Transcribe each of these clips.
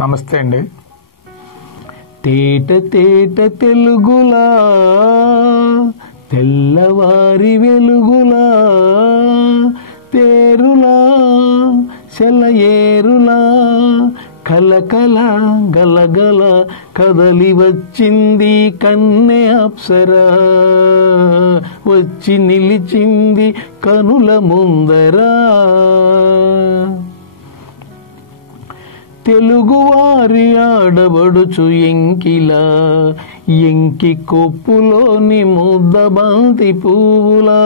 నమస్తే అండి. తేట తేట తెలుగులా తెల్లవారి వెలుగులా తేరులా సెలయేరులా కలకల గలగల కదలి వచ్చింది కన్నె అప్సరా, వచ్చి నిలిచింది కనుల ముందరా. తెలుగువారి ఆడబడుచు ఎంకిలా, ఎంకి కొప్పులోని ముద్దబంతి పువ్వులా.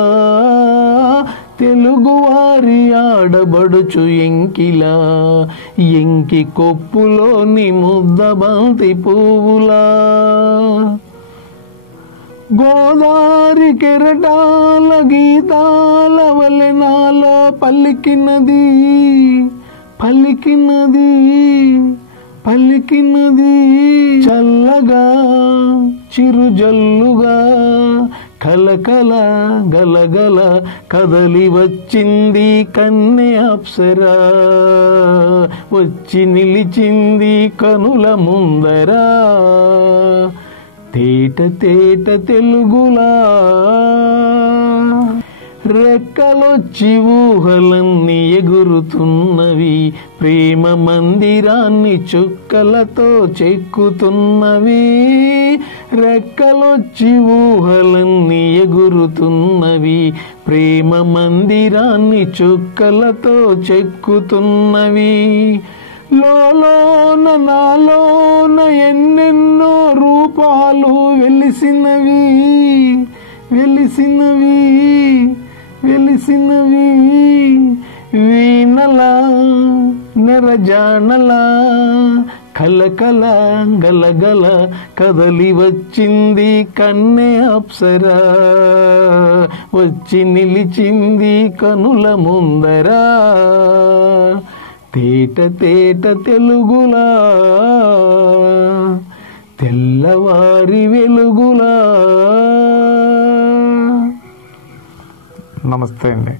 తెలుగువారి ఆడబడుచు ఎంకిలా, ఎంకి కొప్పులోని ముద్దబంతి పువ్వులా. గోదారి కెరటాల గీతాల వలె నాలో పలికినది పలికినది పలికినది చల్లగా చిరుజల్లుగా కలకల గలగల కదలి వచ్చింది కన్నె అప్సరా, వచ్చి నిలిచింది కనుల ముందరా. తేట తేట తెలుగులా రెక్కలొచ్చి ఊహలన్నీ ఎగురుతున్నవి, ప్రేమ మందిరాన్ని చుక్కలతో చెక్కుతున్నవి. రెక్కలొచ్చి ఊహలన్నీ ఎగురుతున్నవి, ప్రేమ మందిరాన్ని చుక్కలతో చెక్కుతున్నవి. లోలోన నాలోన ఎన్నెన్నో రూపాలు వెలిసినవి వెలిసినవి వెలిసినవి. వీణలా నెరజానలా కలకల గలగల కదలి వచ్చింది కన్నె అప్సరా, వచ్చి నిలిచింది కనుల ముందరా. తేట తేట తెలుగులా తెల్లవారి వెలుగులా. నమస్తే అండి.